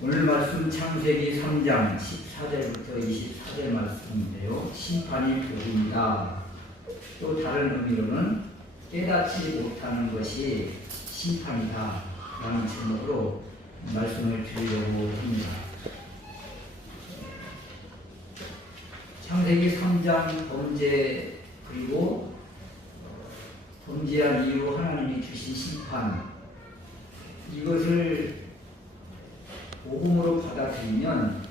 오늘 말씀 창세기 3장 14절부터 24절 말씀인데요. 심판이 복입니다. 또 다른 의미로는 깨닫지 못하는 것이 심판이다 라는 제목으로 말씀을 드리려고 합니다. 창세기 3장 범죄 그리고 범죄한 이후 하나님이 주신 심판, 이것을 복음으로 받아들이면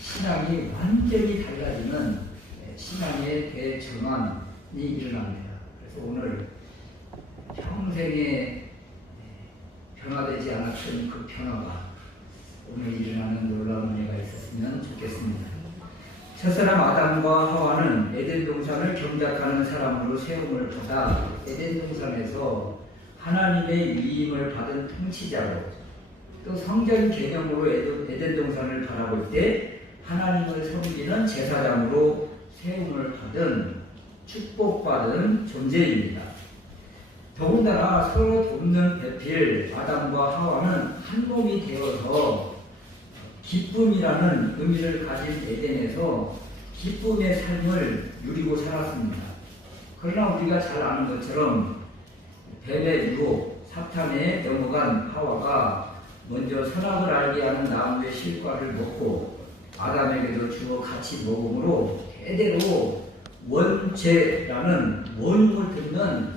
신앙이 완전히 달라지는 신앙의 대전환이 일어납니다. 그래서 오늘 평생에 변화되지 않았던 그 변화가 오늘 일어나는 놀라운 은혜가 있었으면 좋겠습니다. 첫사람 아담과 하와는 에덴 동산을 경작하는 사람으로 세움을 받아 에덴 동산에서 하나님의 위임을 받은 통치자로, 또 성전 개념으로 에덴 동산을 바라볼 때 하나님을 섬기는 제사장으로 세움을 받은 축복받은 존재입니다. 더군다나 서로 돕는 배필 아담과 하와는 한 몸이 되어서 기쁨이라는 의미를 가진 에덴에서 기쁨의 삶을 누리고 살았습니다. 그러나 우리가 잘 아는 것처럼 뱀의 유혹, 사탄에 넘어간 하와가 먼저 선악을 알게 하는 나무의 실과를 먹고 아담에게도 주어 같이 먹음으로 대대로 원죄라는 원흉을 듣는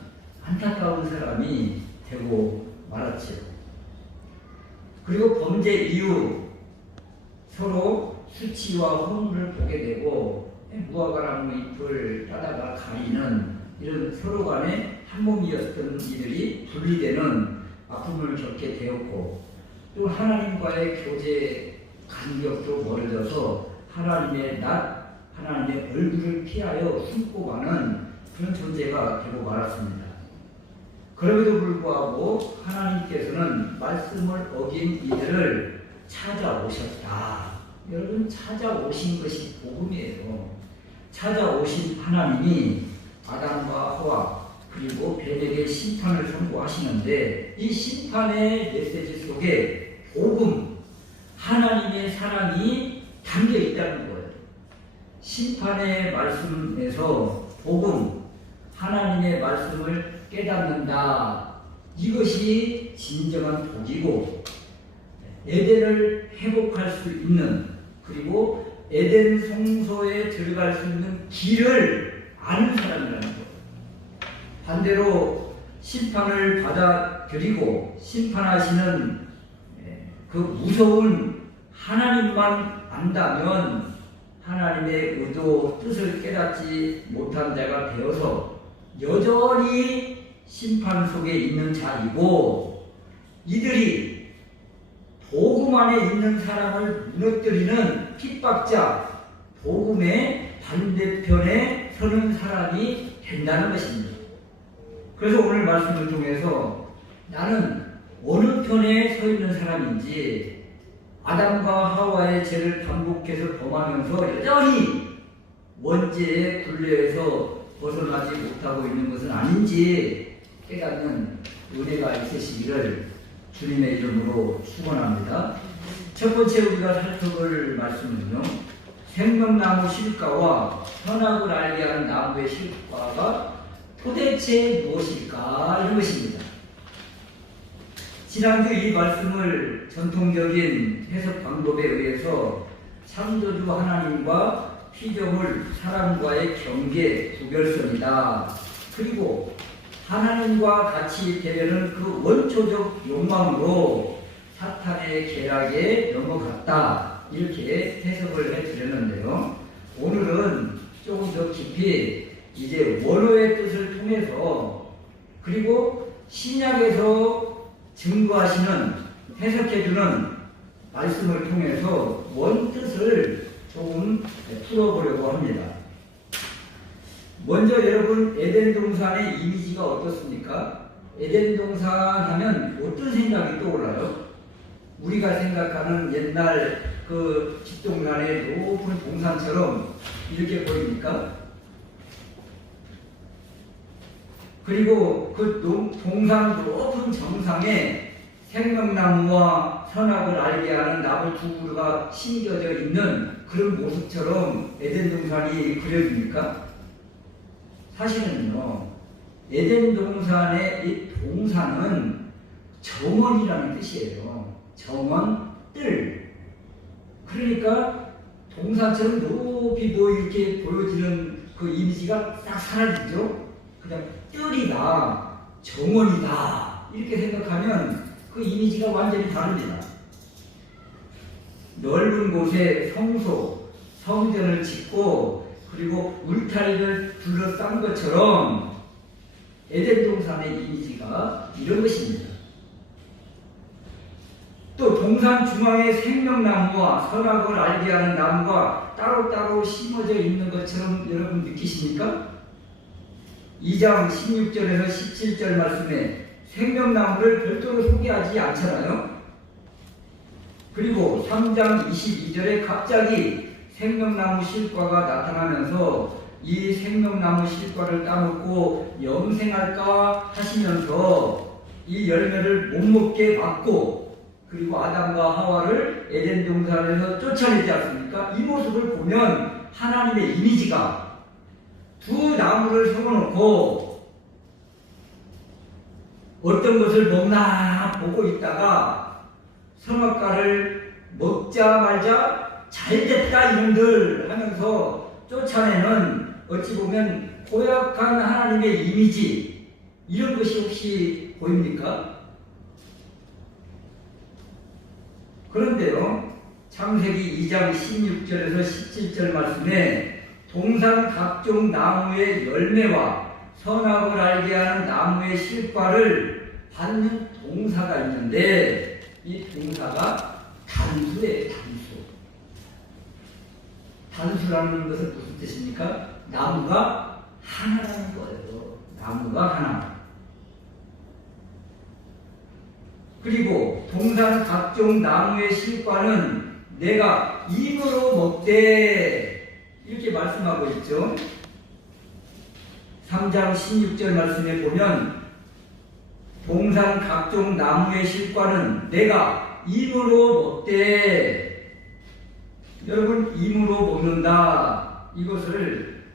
안타까운 사람이 되고 말았지요. 그리고 범죄 이후 서로 수치와 허물을 보게 되고 무화과나무 잎을 따다가 가리는 이런 서로 간에 한 몸이었던 이들이 분리되는 아픔을 겪게 되었고, 또 하나님과의 교제 간격도 멀어져서 하나님의 낯, 하나님의 얼굴을 피하여 숨고 가는 그런 존재가 되고 말았습니다. 그럼에도 불구하고 하나님께서는 말씀을 어긴 이들을 찾아오셨다. 여러분, 찾아오신 것이 복음이에요. 찾아오신 하나님이 아담과 하와 그리고 뱀에게 심판을 선고하시는데, 이 심판의 메시지 속에 복음, 하나님의 사랑이 담겨 있다는 거예요. 심판의 말씀에서 복음, 하나님의 말씀을 깨닫는다. 이것이 진정한 복이고 에덴을 회복할 수 있는, 그리고 에덴 성소에 들어갈 수 있는 길을 아는 사람이라는 거예요. 반대로 심판을 받아들이고 심판하시는 그 무서운 하나님만 안다면 하나님의 의도, 뜻을 깨닫지 못한 자가 되어서 여전히 심판 속에 있는 자이고, 이들이 복음 안에 있는 사람을 무너뜨리는 핍박자, 복음의 반대편에 서는 사람이 된다는 것입니다. 그래서 오늘 말씀을 통해서 나는 어느 편에 서 있는 사람인지, 아담과 하와의 죄를 반복해서 범하면서 여전히 원죄의 굴레에서 벗어나지 못하고 있는 것은 아닌지 깨닫는 은혜가 있으시기를 주님의 이름으로 축원합니다. 첫 번째 우리가 살펴볼 말씀은요, 생명나무 실과와 선악을 알게 하는 나무의 실과가 도대체 무엇일까? 이런 것입니다. 지난주 이 말씀을 전통적인 해석 방법에 의해서 창조주 하나님과 피조물 사람과의 경계 구별선이다, 그리고 하나님과 같이 되려는 그 원초적 욕망으로 사탄의 계략에 넘어갔다, 이렇게 해석을 해드렸는데요. 오늘은 조금 더 깊이 이제 원어의 뜻을 통해서, 그리고 신약에서 증거하시는, 해석해주는 말씀을 통해서 원뜻을 조금 풀어보려고 합니다. 먼저 여러분, 에덴 동산의 이미지가 어떻습니까? 에덴 동산 하면 어떤 생각이 떠올라요? 우리가 생각하는 옛날 그 뒷동산의 높은 동산처럼 이렇게 보입니까? 그리고 그 동산 높은 정상에 생명나무와 선악을 알게 하는 나무 두 그루가 심겨져 있는 그런 모습처럼 에덴 동산이 그려집니까? 사실은요, 에덴 동산의 이 동산은 정원이라는 뜻이에요. 정원, 뜰. 그러니까 동산처럼 높이 이렇게 보여지는 그 이미지가 딱 사라지죠. 그냥 뜰이다, 정원이다 이렇게 생각하면 그 이미지가 완전히 다릅니다. 넓은 곳에 성소, 성전을 짓고 그리고 울타리를 둘러싼 것처럼 에덴 동산의 이미지가 이런 것입니다. 또 동산 중앙에 생명나무와 선악을 알게 하는 나무가 따로따로 심어져 있는 것처럼 여러분 느끼십니까? 2장 16절에서 17절 말씀에 생명나무를 별도로 소개하지 않잖아요. 그리고 3장 22절에 갑자기 생명나무 실과가 나타나면서 이 생명나무 실과를 따먹고 영생할까 하시면서 이 열매를 못 먹게 막고 그리고 아담과 하와를 에덴 동산에서 쫓아내지 않습니까? 이 모습을 보면 하나님의 이미지가 두 나무를 세워놓고 어떤 것을 먹나 보고 있다가 선악과를 먹자 말자 잘됐다 이놈들 하면서 쫓아내는 어찌 보면 고약한 하나님의 이미지 이런 것이 혹시 보입니까? 그런데요, 창세기 2장 16절에서 17절 말씀에 동산 각종 나무의 열매와 선악을 알게 하는 나무의 실과를 받는 동사가 있는데 이 동사가 단수예요, 단수. 단수라는 것은 무슨 뜻입니까? 나무가 하나라는 거예요. 나무가 하나. 그리고 동산 각종 나무의 실과는 내가 입으로 먹되 이렇게 말씀하고 있죠. 3장 16절 말씀에 보면 동산 각종 나무의 실과는 내가 입으로 먹되 여러분 입으로 먹는다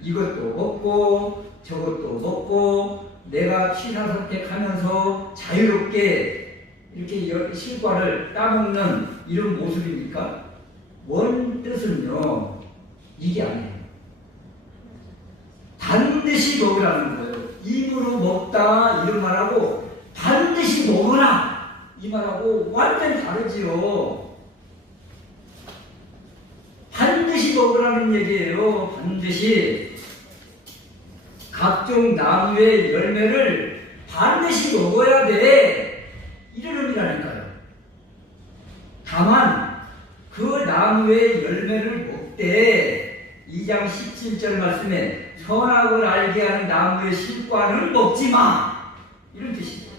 이것도 먹고 저것도 먹고 내가 취사 선택하면서 자유롭게 이렇게 실과를 따먹는 이런 모습입니까? 원 뜻은요, 이게 아니에요. 반드시 먹으라는 거예요. 입으로 먹다 이런 말하고 반드시 먹으라 이 말하고 완전히 다르지요. 반드시 먹으라는 얘기예요. 반드시 각종 나무의 열매를 반드시 먹어야 돼 이런 의미라니까요. 다만 그 나무의 열매를 먹되 2장 17절 말씀에 선악을 알게 하는 나무의 실과는 먹지 마 이런 뜻이에요.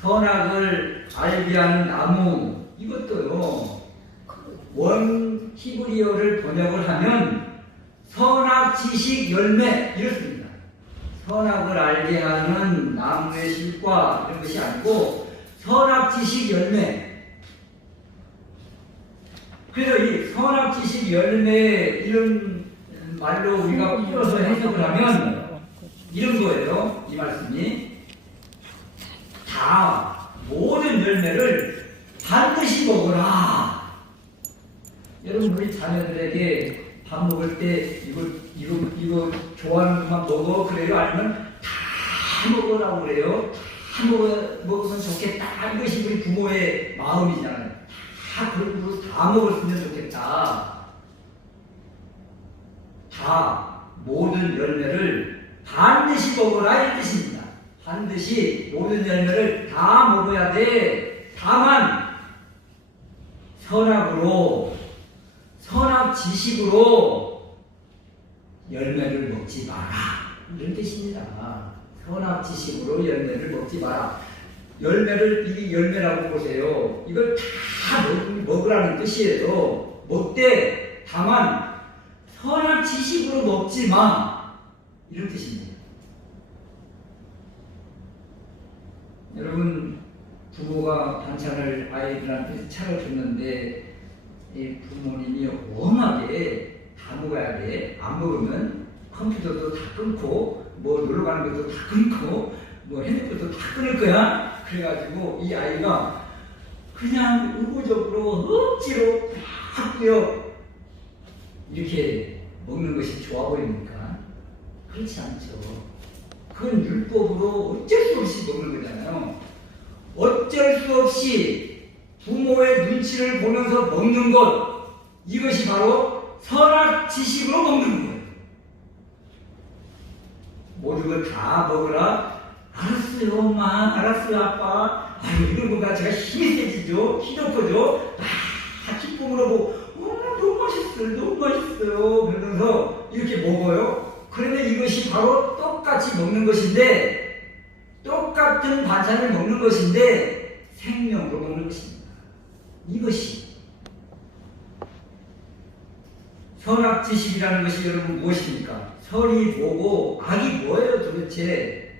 선악을 알게 하는 나무 이것도요 원 히브리어를 번역을 하면 선악 지식 열매 이렇습니다. 선악을 알게 하는 나무의 실과 이런 것이 아니고 선악 지식 열매. 그래서 이 선악 지식 열매 이런 말로 우리가 풀어서 해석을 하면 이런 거예요. 이 말씀이 다 모든 열매를 반드시 먹어라. 여러분 우리 자녀들에게 밥 먹을 때 이거 좋아하는 것만 먹어 그래요? 아니면 다 먹으라고 그래요? 다 먹으면 좋겠다. 이것이 우리 부모의 마음이잖아요. 다 그런 다 먹었으면 좋겠다. 다 모든 열매를 반드시 먹어라 이 뜻입니다. 반드시 모든 열매를 다 먹어야 돼. 다만 선악 지식으로 열매를 먹지 마라 이런 뜻입니다. 선악 지식으로 열매를 먹지 마라. 이 열매라고 보세요. 이걸 다 먹으라는 뜻이에요. 먹되 다만 선악 지식으로 먹지 마 이런 뜻입니다. 여러분 부모가 반찬을 아이들한테 차려줬는데 이 부모님이 엄하게 다 먹어야 돼. 안 먹으면 컴퓨터도 다 끊고 뭐 놀러 가는 것도 다 끊고 뭐 핸드폰도 다 끊을 거야. 그래가지고 이 아이가 그냥 의무적으로 억지로 막 이렇게 먹는 것이 좋아 보입니까? 그렇지 않죠. 그건 율법으로 어쩔 수 없이 먹는 거잖아요. 어쩔 수 없이 부모의 눈치를 보면서 먹는 것, 이것이 바로 선악지식으로 먹는 거예요. 모든 걸 다 먹으라. 알았어요 엄마, 알았어요 아빠. 아유 이런 거가 제가 힘이 세지죠. 키도 커져. 기쁨으로 보고 너무 맛있어요, 너무 맛있어요 그러면서 이렇게 먹어요. 그런데 이것이 바로 똑같이 먹는 것인데, 똑같은 반찬을 먹는 것인데 생명으로 먹는 것입니다. 이것이 선악지식이라는 것이 여러분 무엇입니까? 선이 뭐고 악이 뭐예요 도대체?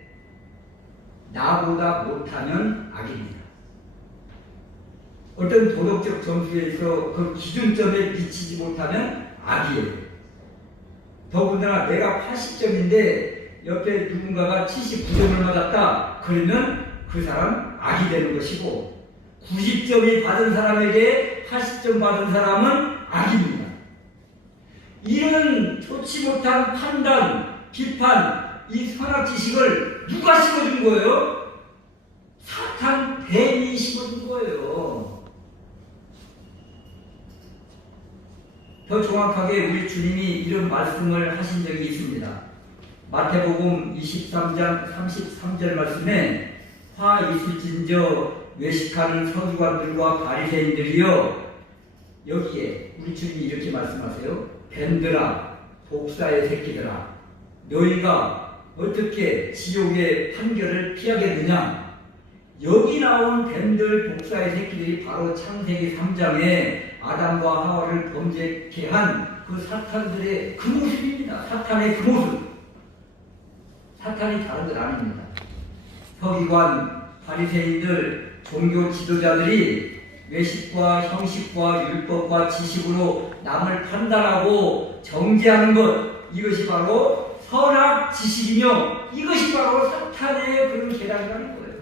나보다 못하면 악입니다. 어떤 도덕적 점수에서 그 기준점에 미치지 못하면 악이에요. 더군다나 내가 80점인데 옆에 누군가가 79점을 받았다 그러면 그 사람 악이 되는 것이고, 90점이 받은 사람에게 80점 받은 사람은 악입니다. 이런 좋지 못한 판단, 비판, 이 선악지식을 누가 심어준 거예요? 사탄 뱀이 심어준 거예요. 더 정확하게 우리 주님이 이런 말씀을 하신 적이 있습니다. 마태복음 23장 33절 말씀에 화 있을진저 외식하는 서기관들과 바리새인들이여, 여기에 우리 주님이 이렇게 말씀하세요. 뱀들아, 독사의 새끼들아, 너희가 어떻게 지옥의 판결을 피하겠느냐? 여기 나온 뱀들, 독사의 새끼들이 바로 창세기 3장에 아담과 하와를 범죄케 한 그 사탄들의 그 모습입니다. 사탄의 그 모습. 사탄이 다른 것 아닙니다. 서기관, 바리새인들, 종교 지도자들이 외식과 형식과 율법과 지식으로 남을 판단하고 정죄하는 것, 이것이 바로 선악지식이며 이것이 바로 사탄의 그런 계략이라는 거예요.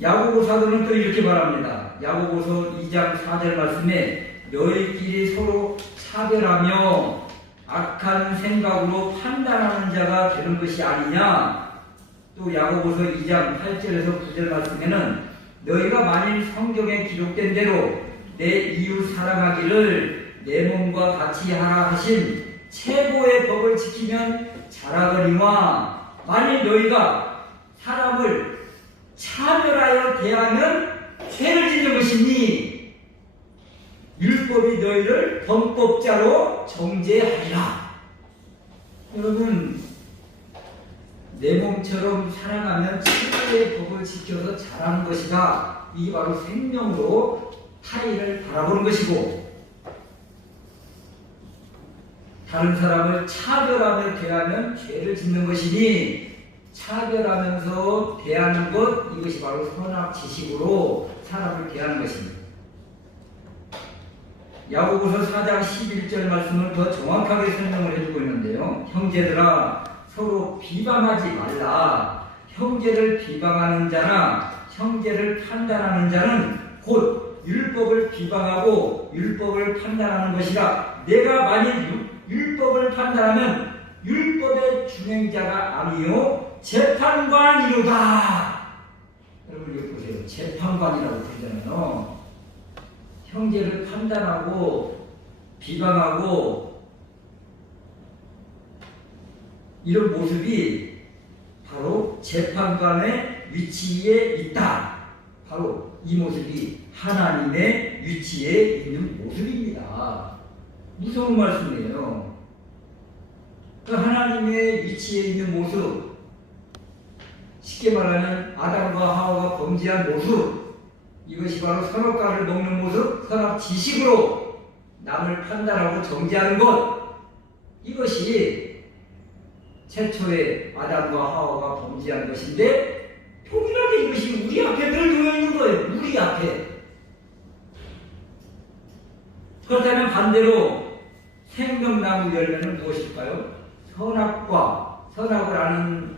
야고보 사도는 또 이렇게 말합니다. 야고보서 2장 4절 말씀에 너희끼리 서로 차별하며 악한 생각으로 판단하는 자가 되는 것이 아니냐. 또 야고보서 2장 8절에서 9절 말씀에는 너희가 만일 성경에 기록된 대로 내 이웃 사랑하기를 내 몸과 같이 하라 하신 최고의 법을 지키면 잘하거니와, 만일 너희가 사람을 차별하여 대하면 죄를 짓는 것이니 율법이 너희를 범법자로 정죄하리라. 여러분, 내 몸처럼 살아가면 최고의 법을 지켜서 잘하는 것이다. 이게 바로 생명으로 타인을 바라보는 것이고, 다른 사람을 차별하며 대하면 죄를 짓는 것이니 차별하면서 대하는 것, 이것이 바로 선악지식으로 사람을 대하는 것입니다. 야고보서 4장 11절 말씀을 더 정확하게 설명을 해주고 있는데요. 형제들아, 서로 비방하지 말라. 형제를 비방하는 자나 형제를 판단하는 자는 곧 율법을 비방하고 율법을 판단하는 것이라. 내가 만일 율법을 판단하면 율법의 준행자가 아니요 재판관이로다. 여러분 여기 보세요. 재판관이라고 부르잖아요. 형제를 판단하고 비방하고 이런 모습이 바로 재판관의 위치에 있다. 바로 이 모습이 하나님의 위치에 있는 모습입니다. 무서운 말씀이에요. 그 하나님의 위치에 있는 모습, 쉽게 말하면 아담과 하와가 범죄한 모습, 이것이 바로 선악과를 먹는 모습, 선악지식으로 남을 판단하고 정죄하는 것, 이것이 최초의 아담과 하와가 범죄한 것인데 그렇다면 반대로 생명나무 열매는 무엇일까요? 선악을 아는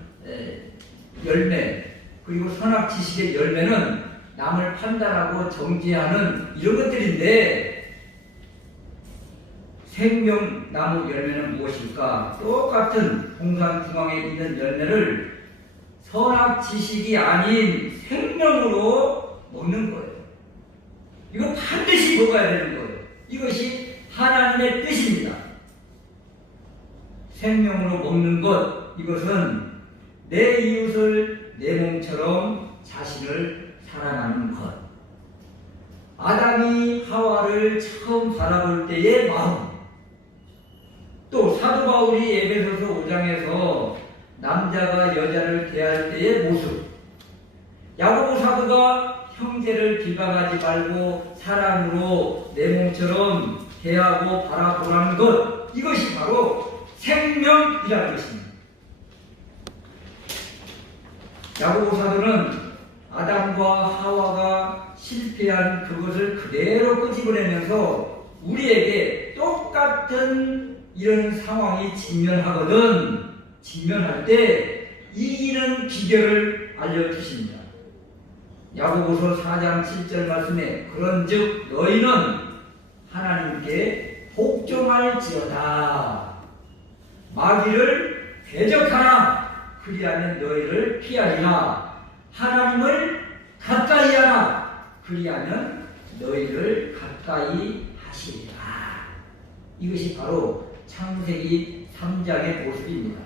열매, 그리고 선악 지식의 열매는 남을 판단하고 정죄하는 이런 것들인데, 생명나무 열매는 무엇일까? 똑같은 동산 중앙에 있는 열매를 선악 지식이 아닌 생명으로 먹는 거예요. 이거 반드시 먹어야 되는 거예요. 이것이 하나님의 뜻입니다. 생명으로 먹는 것, 이것은 내 이웃을 내 몸처럼 자신을 사랑하는 것. 아담이 하와를 처음 바라볼 때의 마음, 또 사도 바울이 에베소서 5장에서 남자가 여자를 대할 때의 모습, 야고보 사도가 형제를 비방하지 말고 사랑으로 내 몸처럼 대하고 바라보라는 것, 이것이 바로 생명이라는 것입니다. 야고보 사도는 아담과 하와가 실패한 그것을 그대로 끄집어내면서 우리에게 똑같은 이런 상황이 직면할 때 이기는 비결을 알려주십니다. 야고보서 4장 7절 말씀에 그런즉 너희는 하나님께 복종할지어다. 마귀를 대적하라. 그리하면 너희를 피하리라. 하나님을 가까이 하라. 그리하면 너희를 가까이 하시리라. 이것이 바로 창세기 3장의 모습입니다.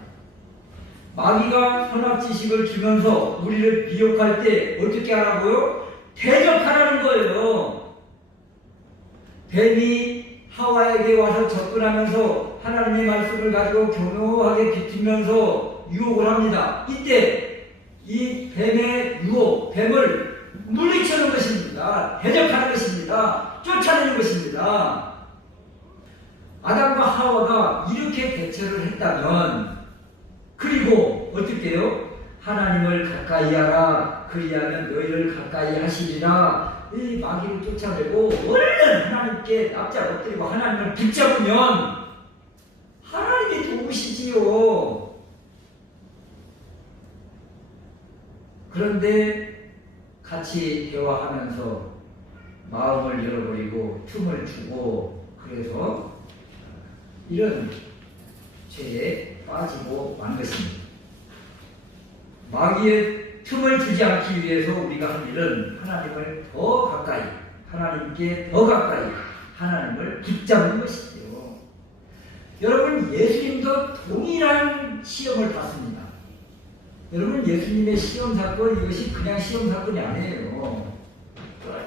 마귀가 선악지식을 주면서 우리를 미혹할 때 어떻게 하라고요? 대적하라는 거예요. 뱀이 하와에게 와서 접근하면서 하나님의 말씀을 가지고 교묘하게 비추면서 유혹을 합니다. 이때 이 뱀의 유혹, 뱀을 물리치는 것입니다. 대적하는 것입니다. 쫓아내는 것입니다. 아담과 하와가 이렇게 대처를 했다면, 그리고 어떻게 해요? 하나님을 가까이 하라. 그리하면 너희를 가까이 하시리라. 이 마귀를 쫓아내고 얼른 하나님께 납작 엎드리고 하나님을 붙잡으면 하나님이 도우시지요. 그런데 같이 대화하면서 마음을 열어버리고 틈을 주고, 그래서 이런 죄에 빠지고 만 것입니다. 마귀의 틈을 주지 않기 위해서 우리가 할 일은 하나님을 더 가까이, 하나님께 더 가까이 하나님을 붙잡는 것이죠. 여러분, 예수님도 동일한 시험을 받습니다. 여러분, 예수님의 시험 사건, 이것이 그냥 시험 사건이 아니에요.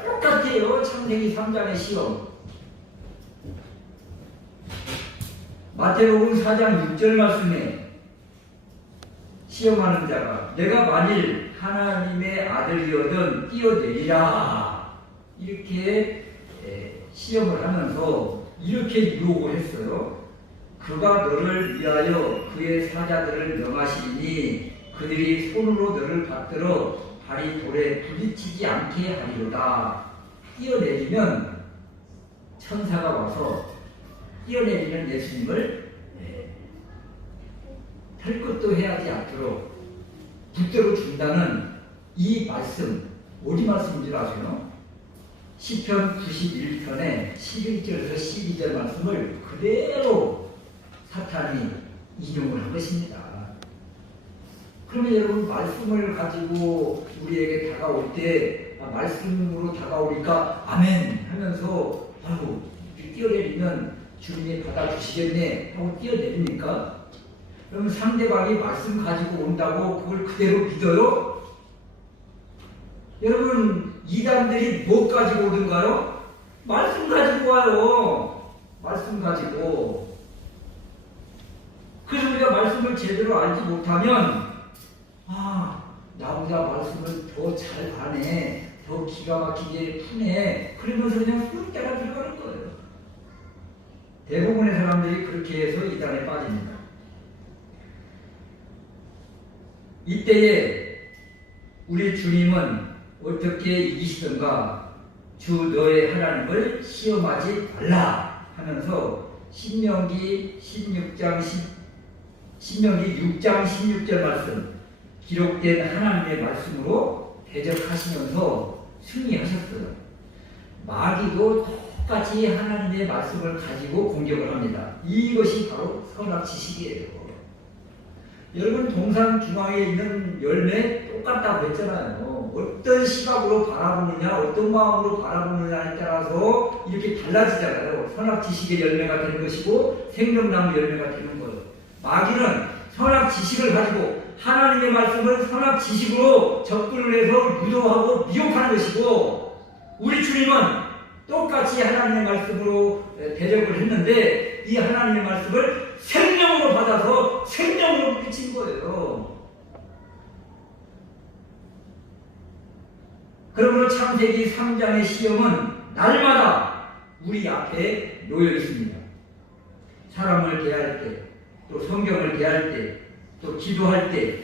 똑같아요. 창세기 3장의 시험. 마태복음 4장 6절 말씀에 시험하는 자가 내가 만일 하나님의 아들이어든 뛰어내리라, 이렇게 시험을 하면서 이렇게 유혹을 했어요. 그가 너를 위하여 그의 사자들을 명하시니 그들이 손으로 너를 받들어 발이 돌에 부딪히지 않게 하리로다. 뛰어내리면 천사가 와서 뛰어내리는 예수님을 할 것도 해야지 않도록 붙들어 준다는 이 말씀, 어디 말씀인 줄 아세요? 시편 91편의 11절에서 12절 말씀을 그대로 사탄이 인용을 한 것입니다. 그러면 여러분, 말씀을 가지고 우리에게 다가올 때 말씀으로 다가오니까 아멘 하면서 아이고 뛰어내리면 주님이 받아주시겠네 하고 뛰어내립니까? 그러면 상대방이 말씀 가지고 온다고 그걸 그대로 믿어요? 여러분, 이단들이 뭐 가지고 오든가요? 말씀 가지고 와요. 말씀 가지고. 그래서 우리가 말씀을 제대로 알지 못하면 나보다 말씀을 더 잘 아네, 더 기가 막히게 푸네, 그러면서 그냥 쑥 따라 들어가는 거예요. 대부분의 사람들이 그렇게 해서 이단에 빠집니다. 이때에 우리 주님은 어떻게 이기시던가? 주 너의 하나님을 시험하지 말라. 하면서 신명기 6장 16절 말씀 기록된 하나님의 말씀으로 대적하시면서 승리하셨어요. 마귀도 똑같이 하나님의 말씀을 가지고 공격을 합니다. 이것이 바로 선악지식이에요. 여러분 동산 중앙에 있는 열매 똑같다고 했잖아요. 어떤 시각으로 바라보느냐, 어떤 마음으로 바라보느냐에 따라서 이렇게 달라지잖아요. 선악지식의 열매가 되는 것이고 생명나무 열매가 되는 거예요. 마귀는 선악지식을 가지고 하나님의 말씀을 선악지식으로 접근을 해서 유도하고 미혹하는 것이고, 우리 주님은 똑같이 하나님의 말씀으로 대적을 했는데 이 하나님의 말씀을 생명으로 받아서 생명으로 비친 거예요. 그러므로 창세기 3장의 시험은 날마다 우리 앞에 놓여 있습니다. 사람을 대할 때, 또 성경을 대할 때, 또 기도할 때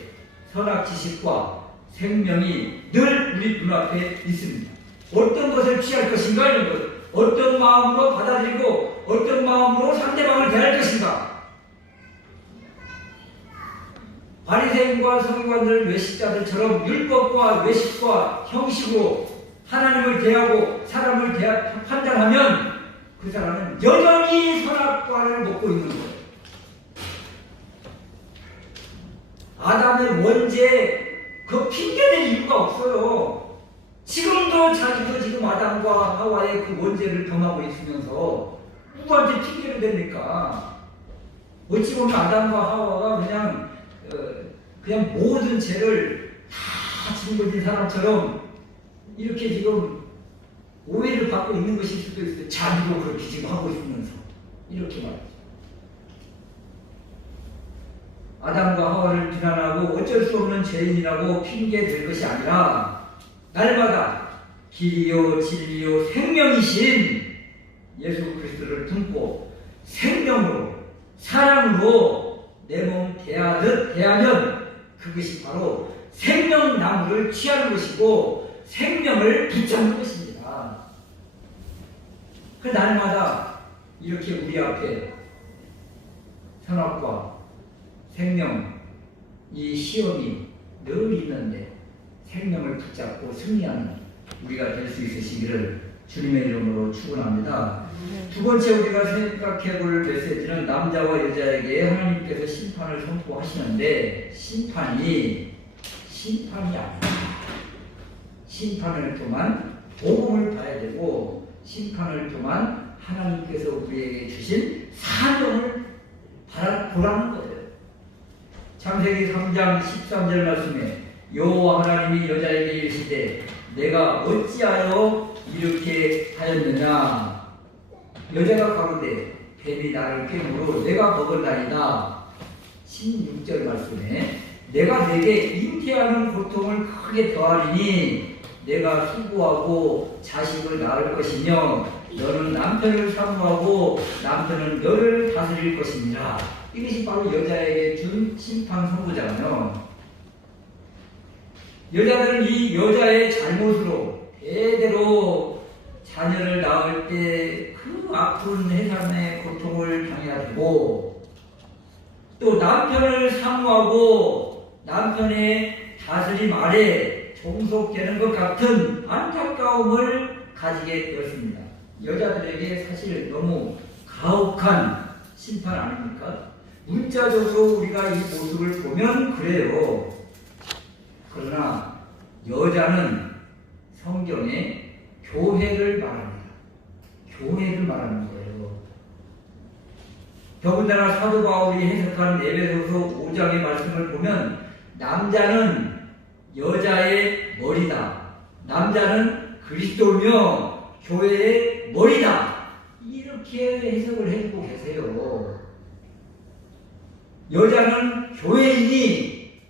선악지식과 생명이 늘 우리 눈앞에 있습니다. 어떤 것을 취할 것인가, 이런 것, 어떤 마음으로 받아들이고 어떤 마음으로 상대방을 대할 것인가. 바리새인과 서기관들, 외식자들처럼 율법과 외식과 형식으로 하나님을 대하고 사람을 판단하면 그 사람은 여전히 선악과를 먹고 있는 거예요. 아담의 원죄 그 핑계댈 이유가 없어요. 지금도 자기도 지금 아담과 하와의 그 원죄를 범하고 있으면서 누구한테 핑계를 댑니까? 어찌 보면 아담과 하와가 그냥 모든 죄를 다 짊어진 사람처럼 이렇게 지금 오해를 받고 있는 것일 수도 있어요. 자기도 그렇게 지금 하고 있으면서 이렇게 말이죠. 아담과 하와를 비난하고 어쩔 수 없는 죄인이라고 핑계댈 것이 아니라 날마다 길이요 진리요 생명이신 예수 그리스도를 품고 생명으로 사랑으로 내 몸 대하면 그것이 바로 생명나무를 취하는 것이고 생명을 붙잡는 것입니다. 그 날마다 이렇게 우리 앞에 선악과 생명, 이 시험이 늘 있는데 생명을 붙잡고 승리하는 우리가 될 수 있으시기를 주님의 이름으로 축원합니다. 두 번째 우리가 생각해 볼 메시지는 남자와 여자에게 하나님께서 심판을 선포하시는데 심판이 아닙니다. 심판을 통한 복음을 봐야 되고 심판을 통한 하나님께서 우리에게 주신 사명을 보라는 거예요. 창세기 3장 13절 말씀에 여호와 하나님이 여자에게 이르시되 내가 어찌하여 이렇게 하였느냐. 여자가 가로되 뱀이 나를 꿰므로 내가 먹을나이다. 16절 말씀에 내가 내게 잉태하는 고통을 크게 더하리니 내가 수고하고 자식을 낳을 것이며 너는 남편을 사모하고 남편은 너를 다스릴 것이니라. 이것이 바로 여자에게 준 심판 선고잖아요. 여자들은 이 여자의 잘못으로 대대로 자녀를 낳을 때 그 아픈 해산의 고통을 당해야 되고 또 남편을 사모하고 남편의 다스림 아래 종속되는 것 같은 안타까움을 가지게 되었습니다. 여자들에게 사실 너무 가혹한 심판 아닙니까? 문자적으로 우리가 이 모습을 보면 그래요. 그러나 여자는 성경에 교회를 말합니다. 교회를 말하는 거예요. 더군다나 사도 바울이 해석한 에베소서 5장의 말씀을 보면 남자는 여자의 머리다. 남자는 그리스도며 교회의 머리다. 이렇게 해석을 해주고 계세요. 여자는 교회인이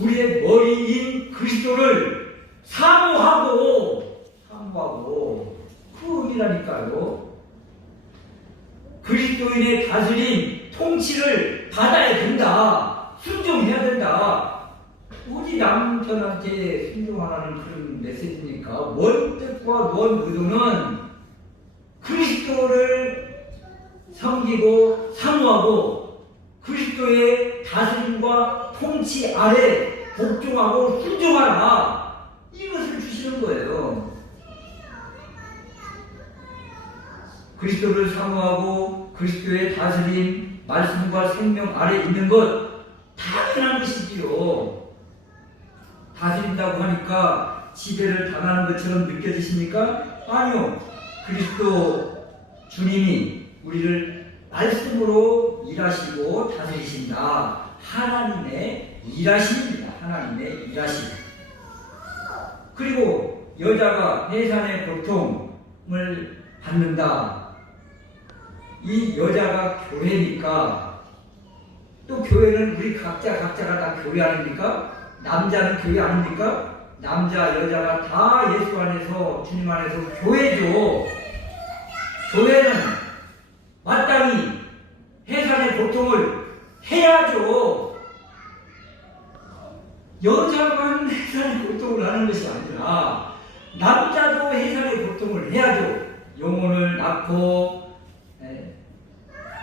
우리의 머리인 그리스도를 사모하고 그 의미라니까요. 그리스도인의 다스림, 통치를 받아야 된다. 순종해야 된다. 우리 남편한테 순종하라는 그런 메시지니까 원 뜻과 원 의도는 그리스도를 섬기고 사모하고 그리스도의 다스림과 통치 아래 복종하고 순종하라. 이것을 주시는 거예요. 그리스도를 사모하고 그리스도의 다스림, 말씀과 생명 아래 있는 것 당연한 것이지요. 다스린다고 하니까 지배를 당하는 것처럼 느껴지십니까? 아니요. 그리스도 주님이 우리를 말씀으로 일하시고 다스리신다. 하나님의 일하심입니다. 하나님의 일하심. 그리고 여자가 해산의 고통을 받는다. 이 여자가 교회니까 또 교회는 우리 각자가 다 교회 아닙니까? 남자는 교회 아닙니까? 남자, 여자가 다 예수 안에서 주님 안에서 교회죠. 교회는 마땅히 해산의 고통을 해야죠. 여자만 해산의 고통을 하는 것이 아니라 남자도 해산의 고통을 해야죠. 영혼을 낳고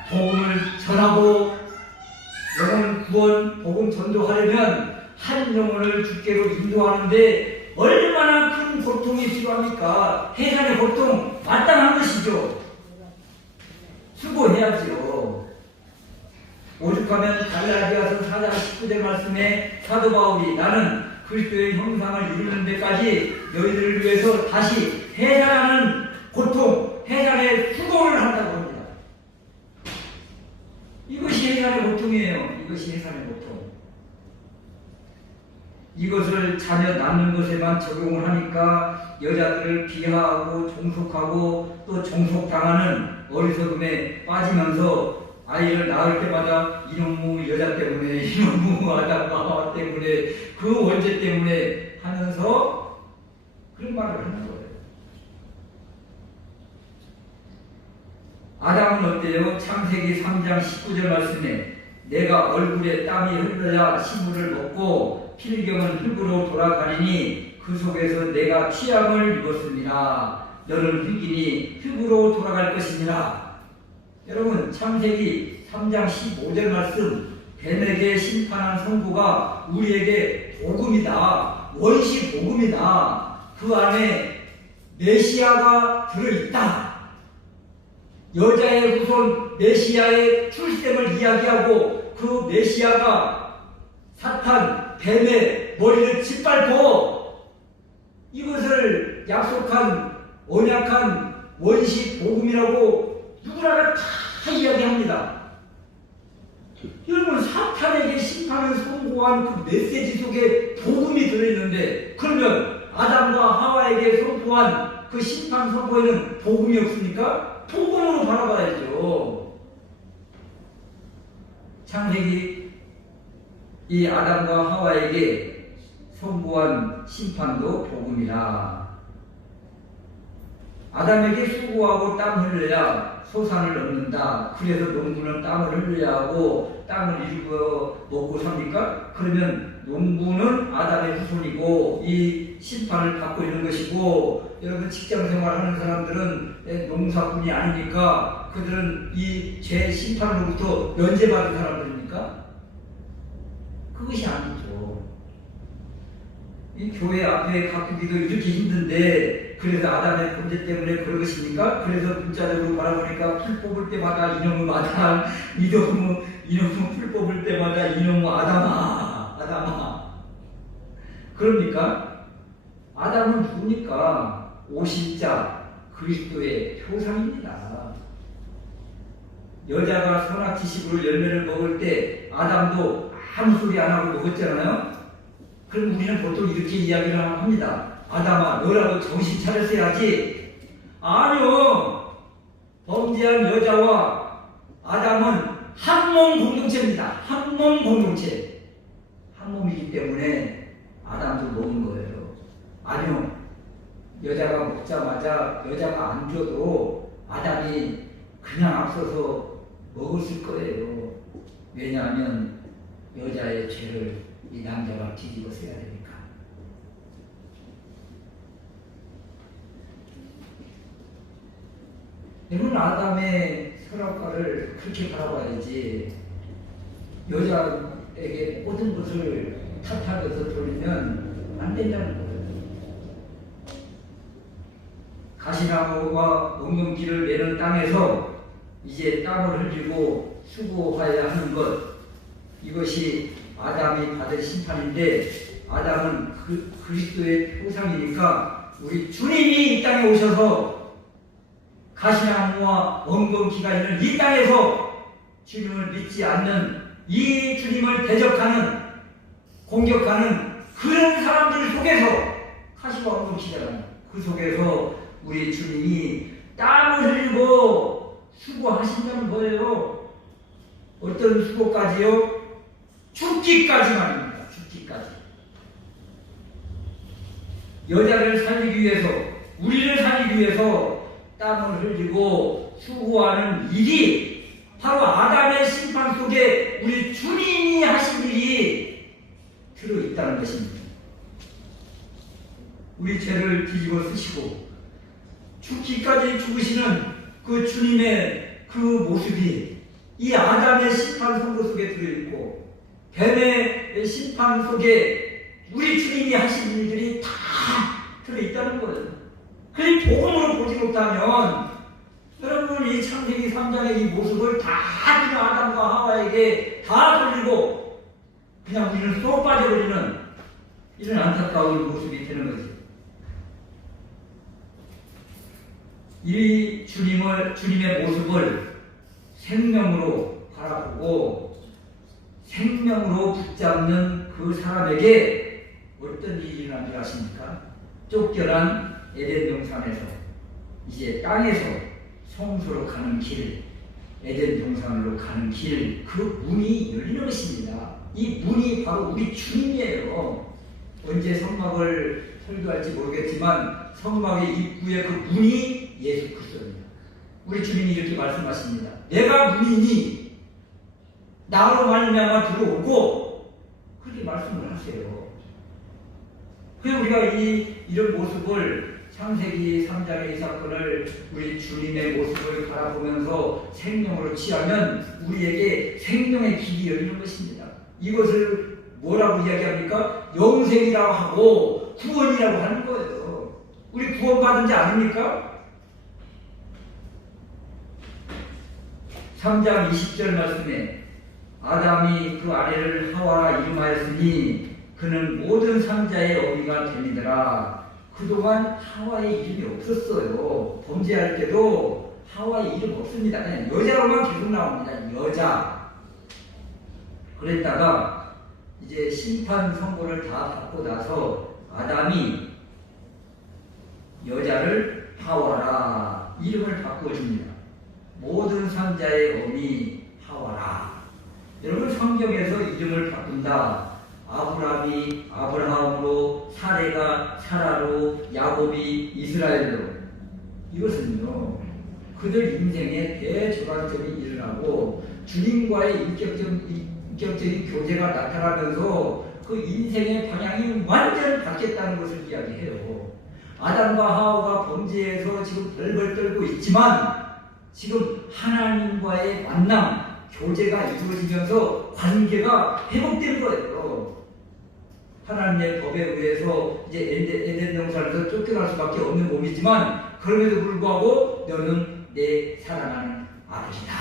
복음을 전하고 영혼 구원, 복음 전도하려면 한 영혼을 주께로 인도하는데 얼마나 큰 고통이 필요합니까? 해산의 고통 마땅한 것이죠. 수고해야지요. 오죽하면 갈라디아서 4장 19절 말씀에 사도 바울이 나는 그리스도의 형상을 이루는 데까지 너희들을 위해서 다시 해산하는 고통, 해산의 수고를 한다고 합니다. 이것이 해산의 고통이에요. 이것이 해산의 고통. 이것을 자녀 낳는 것에만 적용을 하니까 여자들을 비하하고 종속하고 또 종속당하는 어리석음에 빠지면서 아이를 낳을 때마다 이놈의 여자 때문에, 이놈의 아담과 때문에, 그 원죄 때문에 하면서 그런 말을 하는 거예요. 아담은 어때요? 창세기 3장 19절 말씀에 내가 얼굴에 땀이 흘러야 식물을 먹고 필경은 흙으로 돌아가리니 그 속에서 내가 취함을 입었습니다. 너는 흙이니 흙으로 돌아갈 것이니라. 여러분 창세기 3장 15절 말씀 뱀에게 심판한 성부가 우리에게 복음이다. 원시 복음이다. 그 안에 메시아가 들어있다. 여자의 후손 메시아의 출생을 이야기하고 그 메시아가 사탄, 뱀의 머리를 짓밟고 이것을 약속한 언약한 원시 복음이라고 누구나가 다 이야기합니다. 여러분 사탄에게 심판을 선고한 그 메시지 속에 복음이 들어있는데 그러면 아담과 하와에게 선포한 그 심판 선고에는 복음이 없습니까? 복음으로 바라봐야죠. 창세기 이 아담과 하와에게 선고한 심판도 복음이라. 아담에게 수고하고 땀 흘려야 소산을 얻는다. 그래서 농부는 땀을 흘려야 하고 땀을 일구어 먹고 삽니까? 그러면 농부는 아담의 후손이고 이 심판을 받고 있는 것이고 여러분 직장생활 하는 사람들은 농사꾼이 아니니까 그들은 이 죄 심판으로부터 면제받은 사람들입니까? 그것이 아니죠. 이 교회 앞에 가꾸기도 이렇게 힘든데 그래서 아담의 범죄 때문에 그런 것입니까? 그래서 문자적으로 바라보니까 풀 뽑을 때마다 이놈의 아담, 이놈의 풀 뽑을 때마다 이놈의 아담아. 그럽니까? 아담은 누굽니까? 오신자 그리스도의 표상입니다. 여자가 선악지식으로 열매를 먹을 때 아담도 아무 소리 안 하고 먹었잖아요. 그럼 우리는 보통 이렇게 이야기를 합니다. 아담아, 너라도 정신 차렸어야지. 아니요. 범죄한 여자와 아담은 한 몸 공동체입니다. 한 몸 공동체. 한 몸이기 때문에 아담도 먹은 거예요. 아니요. 여자가 먹자마자 여자가 안 줘도 아담이 그냥 앞서서 먹었을 거예요. 왜냐하면 여자의 죄를 이 남자가 뒤집어서야 되니까. 이건 아담의 선악과를 그렇게 바라봐야지. 여자에게 모든 것을 탓하면서 돌리면 안 된다는 거예요. 가시나무와 엉겅퀴를 내는 땅에서 이제 땀을 흘리고 수고하여야 하는 것, 이것이 아담이 받을 심판인데, 아담은 그리스도의 표상이니까 우리 주님이 이 땅에 오셔서 가시나무와 엉겅퀴가 있는 이 땅에서 주님을 믿지 않는, 이 주님을 대적하는, 공격하는 그런 사람들 속에서, 가시와 엉겅퀴잖아요, 그 속에서 우리 주님이 땀을 흘리고 수고하신다는 거예요. 어떤 수고까지요? 죽기까지 말입니다. 죽기까지. 여자를 살리기 위해서, 우리를 살리기 위해서 땀을 흘리고 수고하는 일이 바로 아담의 심판 속에 우리 주님이 하신 일이 들어있다는 것입니다. 우리 죄를 뒤집어 쓰시고 죽기까지 죽으시는 그 주님의 그 모습이 이 아담의 심판 선고 속에 들어있고, 뱀의 심판 속에 우리 주님이 하신 일들이 다 들어있다는 거예요. 그걸 복음으로 보지 못하면 여러분 이 창세기 3장의 이 모습을 다 그냥 아담과 하와에게 다 돌리고 그냥 우리는 쏙 빠져버리는 이런 안타까운 모습이 되는 거죠. 이 주님의 모습을 생명으로 바라보고 생명으로 붙잡는 그 사람에게 어떤 일이 일어난 줄 아십니까? 쫓겨난 에덴 동산에서 이제 땅에서 성소로 가는 길, 에덴 동산으로 가는 길, 그 문이 열리는 것입니다. 이 문이 바로 우리 주님이에요. 언제 성막을 설교할지 모르겠지만 성막의 입구에 그 문이 예수 그리스도입니다. 우리 주님이 이렇게 말씀하십니다. 내가 문이니 나로 말미암아 들어오고, 그렇게 말씀을 하세요. 그래서 우리가 이런 모습을, 창세기 3장의 이 사건을 우리 주님의 모습을 바라보면서 생명으로 취하면 우리에게 생명의 길이 열리는 것입니다. 이것을 뭐라고 이야기합니까? 영생이라고 하고 구원이라고 하는 거예요. 우리 구원받은 자 아닙니까? 3장 20절 말씀에 아담이 그 아내를 하와라 이름하였으니 그는 모든 산자의 어미가 되니더라. 그동안 하와의 이름이 없었어요. 범죄할 때도 하와의 이름 없습니다. 그냥 여자로만 계속 나옵니다. 여자. 그랬다가 이제 심판 선고를 다 받고 나서 아담이 여자를 하와라 이름을 바꿔줍니다. 모든 산자의 어미 하와라. 여러분 성경에서 이름을 바꾼다. 아브라함이 아브라함으로, 사레가 사라로, 야곱이 이스라엘로. 이것은요 그들 인생에 대조간점이 일어나고 주님과의 인격적인 교제가 나타나면서 그 인생의 방향이 완전히 바뀌었다는 것을 이야기해요. 아담과 하와가 범죄에서 지금 벌벌 떨고 있지만 지금 하나님과의 만남, 교제가 이루어지면서 관계가 회복된 거예요. 하나님의 법에 의해서 이제 에덴 동산에서 쫓겨날 수밖에 없는 몸이지만 그럼에도 불구하고 너는 내 사랑하는 아들이다.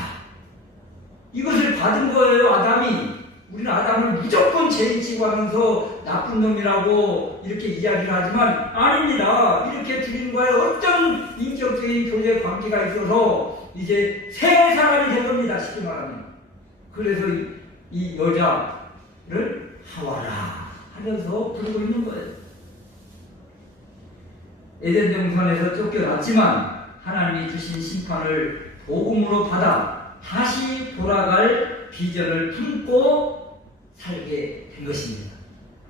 이것을 받은 거예요, 아담이. 우리는 아담을 무조건 죄인치고 하면서 나쁜 놈이라고 이렇게 이야기를 하지만 아닙니다. 이렇게 주님과의 어떤 인격적인 교제 관계가 있어서 이제 새 사람이 된 겁니다. 쉽게 말하면. 그래서 이 여자를 하와라 하면서 부르고 있는 거예요. 에덴 동산에서 쫓겨났지만 하나님이 주신 심판을 복음으로 받아 다시 돌아갈 비전을 품고 살게 된 것입니다.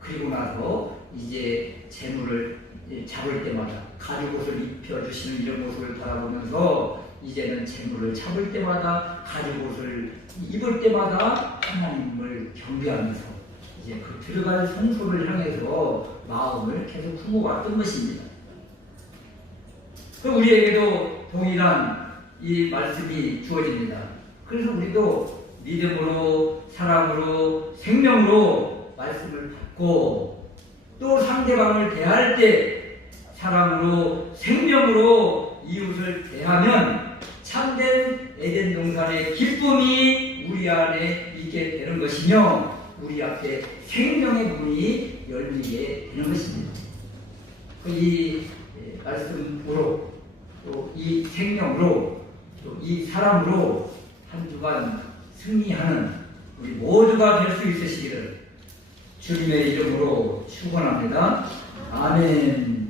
그리고 나서 이제 재물을 잡을 때마다 가죽옷을 입혀주시는 이런 모습을 바라보면서 이제는 재물을 잡을 때마다 가죽옷을 입을 때마다 하나님을 경배하면서 이제 그 들어갈 성소를 향해서 마음을 계속 품어왔던 것입니다. 우리에게도 동일한 이 말씀이 주어집니다. 그래서 우리도 믿음으로, 사랑으로, 생명으로 말씀을 받고 또 상대방을 대할 때 사랑으로, 생명으로 이웃을 대하면 참된 에덴 동산의 기쁨이 우리 안에 있게 되는 것이며 우리 앞에 생명의 문이 열리게 되는 것입니다. 이 말씀으로 또 이 생명으로 또 이 사랑으로 한 주간 승리하는 우리 모두가 될 수 있으시기를 주님의 이름으로 축원합니다. 아멘.